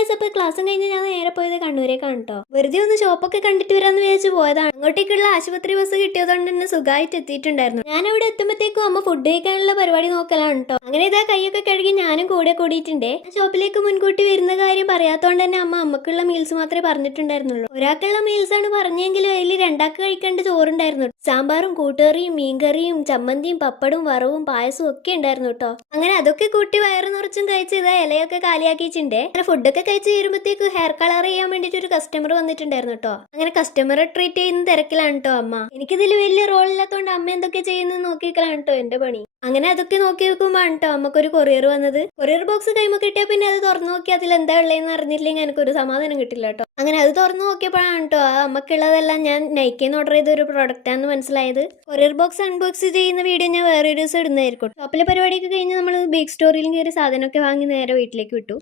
Guys, അപ്പോൾ ക്ലാസ്സും കഴിഞ്ഞ് ഞാൻ നേരെ പോയത് കണ്ണൂരേക്കാണ് കേട്ടോ. വെറുതെ ഒന്ന് ഷോപ്പൊക്കെ കണ്ടിട്ട് വരാമെന്ന് വിചാരിച്ച് പോയതാണ്. അങ്ങോട്ടേക്കുള്ള ആശുപത്രി ബസ് കിട്ടിയതുകൊണ്ട് തന്നെ സുഖമായിട്ട് എത്തിയിട്ടുണ്ടായിരുന്നു. ഞാൻ അവിടെ എത്തുമ്പോഴത്തേക്കും അമ്മ ഫുഡ് കഴിക്കാനുള്ള പരിപാടി നോക്കലാണ് കേട്ടോ. അങ്ങനെ ഇതാ കൈയൊക്കെ കഴുകി ഞാനും കൂടെ കൂടിയിട്ടുണ്ട്. ഷോപ്പിലേക്ക് മുൻകൂട്ടി വരുന്ന കാര്യം പറയാത്തോണ്ട് തന്നെ അമ്മക്കുള്ള മീൽസ് മാത്രമേ പറഞ്ഞിട്ടുണ്ടായിരുന്നുള്ളൂ. ഒരാൾക്കുള്ള മീൽസ് ആണ് പറഞ്ഞെങ്കിലും അതിൽ രണ്ടാൾക്ക് കഴിക്കേണ്ട ചോറുണ്ടായിരുന്നു. സാമ്പാറും കൂട്ടുകറിയും മീൻകറിയും ചമ്മന്തിയും പപ്പടും വറവും പായസവും ഒക്കെ ഉണ്ടായിരുന്നു കേട്ടോ. അങ്ങനെ അതൊക്കെ കൂട്ടി വയറ് നിറച്ചും കഴിച്ച് ഇതാ ഇലയൊക്കെ കാലിയാക്കിയിട്ടുണ്ട്. അങ്ങനെ ഫുഡൊക്കെ കഴിച്ച് തീരുമ്പോഴത്തേക്ക് ഹെയർ കളർ ചെയ്യാൻ വേണ്ടിട്ട് ഒരു കസ്റ്റമർ വന്നിട്ടുണ്ടായിരുന്നു കേട്ടോ. അങ്ങനെ കസ്റ്റമറെ ട്രീറ്റ് ചെയ്യുന്ന തിരക്കിലാണ് കേട്ടോ അമ്മ. എനിക്കിതിൽ വലിയ റോൾ ഇല്ലാത്തതുകൊണ്ട് അമ്മ എന്തൊക്കെ ചെയ്യുന്നത് നോക്കിക്കലാണ് കേട്ടോ എന്റെ പണി. അങ്ങനെ അതൊക്കെ നോക്കി നോക്കുമ്പോഴാണ് കേട്ടോ നമുക്കൊരു കൊറിയർ വന്നത്. കൊറിയർ ബോക്സ് കൈമ കിട്ടിയാൽ പിന്നെ അത് തുറന്നു നോക്കി അതിൽ എന്താ ഉള്ളതെന്ന് അറിഞ്ഞില്ലെങ്കിൽ എനിക്കൊരു സമാധാനം കിട്ടില്ല കേട്ടോ. അങ്ങനെ അത് തുറന്നു നോക്കിയപ്പോഴാണ് കേട്ടോ അമ്മക്കുള്ളതെല്ലാം ഞാൻ നൈക്കിന്ന് ഓർഡർ ചെയ്ത ഒരു പ്രോഡക്റ്റ് ആണെന്ന് മനസ്സിലായത്. കൊറിയർ ബോക്സ് അൺബോക്സ് ചെയ്യുന്ന വീഡിയോ ഞാൻ വേറെ ഒരു ദിവസം ഇടുന്നതായിരിക്കും. ഷോപ്പിലെ പരിപാടിയൊക്കെ കഴിഞ്ഞ് നമ്മൾ ബിഗ് സ്റ്റോറിലും കയറി സാധനമൊക്കെ വാങ്ങി നേരെ വീട്ടിലേക്ക് വിട്ടു.